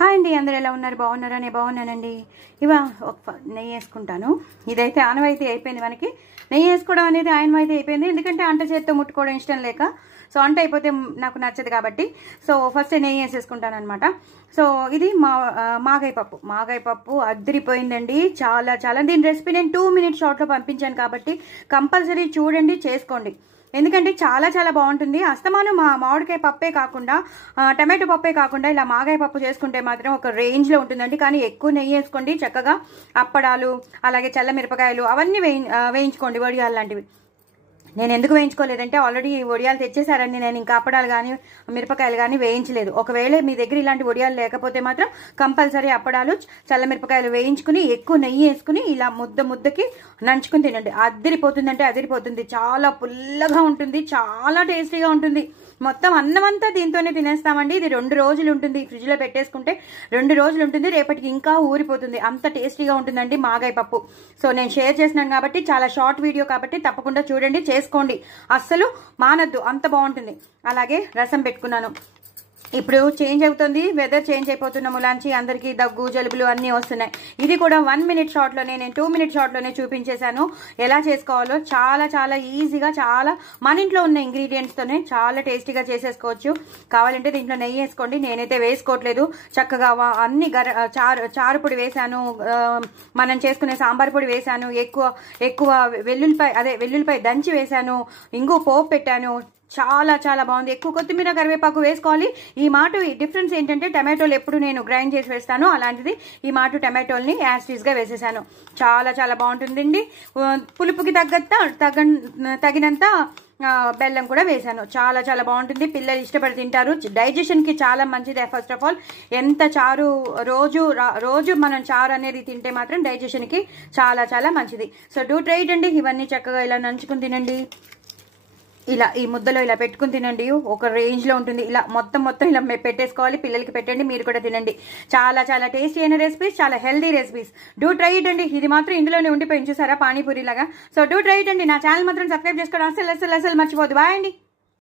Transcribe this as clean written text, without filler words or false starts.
Hi అండి, అందరు ఎలా ఉన్నారు? బాగున్నారా? నేను బాగున్నానండి. ఇవా నెయ్యి వేసుకుంటాను. ఇదైతే ఆనవాయితీ అయిపోయింది. మనకి నెయ్యి వేసుకోవడం అనేది ఆనవాయితీ అయిపోయింది. ఎందుకంటే అంట చేత్తో ముట్టుకోవడం ఇష్టం లేక, సో అంట అయిపోతే నాకు నచ్చదు కాబట్టి సో ఫస్ట్ నెయ్యి వేసేసుకుంటాను అనమాట. సో ఇది మాగాయ పప్పు అద్దరిపోయిందండి. చాలా చాలా దీని రెసిపీ నేను 2 minutes షార్ట్లో పంపించాను కాబట్టి కంపల్సరీ చూడండి, చేసుకోండి. ఎందుకంటే చాలా చాలా బాగుంటుంది. అస్తమానం మామిడికాయ పప్పే కాకుండా టమాటో పప్పే కాకుండా ఇలా మాగాయ పప్పు చేసుకుంటే మాత్రం ఒక రేంజ్లో ఉంటుందండి. కానీ ఎక్కువ నెయ్యి వేసుకోండి. చక్కగా అప్పడాలు, అలాగే చల్ల మిరపకాయలు అవన్నీ వేయించుకోండి. వడియాలు లాంటివి నేను ఎందుకు వేయించుకోలేదంటే ఆల్రెడీ వడియాలు తెచ్చేసారండి. నేను ఇంకా అప్పడాలు కానీ మిరపకాయలు కానీ వేయించలేదు. ఒకవేళ మీ దగ్గర ఇలాంటి వడియాలు లేకపోతే మాత్రం కంపల్సరీ అప్పడాలు, చల్ల మిరపకాయలు వేయించుకుని ఎక్కువ నెయ్యి వేసుకుని ఇలా ముద్దకి నంచుకుని తినండి. అదిరిపోతుందంటే అదిరిపోతుంది. చాలా పుల్లగా ఉంటుంది, చాలా టేస్టీగా ఉంటుంది. మొత్తం అన్నమంతా దీంతోనే తినేస్తామండి. ఇది 2 రోజులు ఉంటుంది. ఫ్రిడ్జ్లో పెట్టేసుకుంటే 2 రోజులు ఉంటుంది. రేపటికి ఇంకా ఊరిపోతుంది. అంత టేస్టీగా ఉంటుందండి మాగాయ పప్పు. సో నేను షేర్ చేసినాను కాబట్టి, చాలా షార్ట్ వీడియో కాబట్టి తప్పకుండా చూడండి, చేసుకోండి. అస్సలు మానద్దు, అంత బాగుంటుంది. అలాగే రసం పెట్టుకున్నాను. ఇప్పుడు చేంజ్ అవుతుంది, వెదర్ చేంజ్ అయిపోతున్న మూలాంచి అందరికీ దగ్గు, జలుబులు అన్నీ వస్తున్నాయి. ఇది కూడా 1 minute షార్ట్లోనే, నేను 2 minute షార్ట్లోనే చూపించేశాను ఎలా చేసుకోవాలో. చాలా చాలా ఈజీగా, చాలా మన ఇంట్లో ఉన్న ఇంగ్రీడియంట్స్తోనే చాలా టేస్టీగా చేసేసుకోవచ్చు. కావాలంటే దీంట్లో నెయ్యి వేసుకోండి. నేనైతే వేసుకోవట్లేదు. చక్కగా అన్ని చారు పొడి వేశాను, మనం చేసుకునే సాంబార్ పొడి వేశాను, ఎక్కువ వెల్లుల్లిపాయ దంచి వేశాను, ఇంగు పోపు పెట్టాను. చాలా చాలా బాగుంది. ఎక్కువ కొత్తిమీర, కరివేపాకు వేసుకోవాలి. ఈ మాట డిఫరెన్స్ ఏంటంటే టమాటోలు ఎప్పుడు నేను గ్రైండ్ చేసి వేస్తాను, అలాంటిది ఈ మాట టమాటోల్ని యాస్టీస్గా వేసేసాను. చాలా చాలా బాగుంటుందండి. పులుపుకి తగినంత బెల్లం కూడా వేసాను. చాలా చాలా బాగుంటుంది. పిల్లలు ఇష్టపడి తింటారు. డైజెషన్కి చాలా మంచిది. ఫస్ట్ ఆఫ్ ఆల్ ఎంత చారు రోజు మనం చారు అనేది తింటే మాత్రం డైజెషన్కి చాలా చాలా మంచిది. సో డూ ట్రై ఇట్ అండి. ఇవన్నీ చక్కగా ఇలా నంచుకుని తినండి. ఇలా ఈ ముద్దలో ఇలా పెట్టుకుని తినండి. ఒక రేంజ్లో ఉంటుంది. ఇలా మొత్తం ఇలా పెట్టేసుకోవాలి. పిల్లలకి పెట్టండి, మీరు కూడా తినండి. చాలా చాలా టేస్టీ అయిన రెసిపీస్, చాలా healthy recipes. Do try it అండి. ఇది మాత్రం ఇందులోనే ఉండిపోయి చూసారా, పానీపూరి లాగా. సో డూ ట్రై ఇట్ అండి. నా ఛానల్ మాత్రం సబ్స్క్రైబ్ చేసుకోవడం అసలు మర్చిపోద్దు. బాయ్ అండి.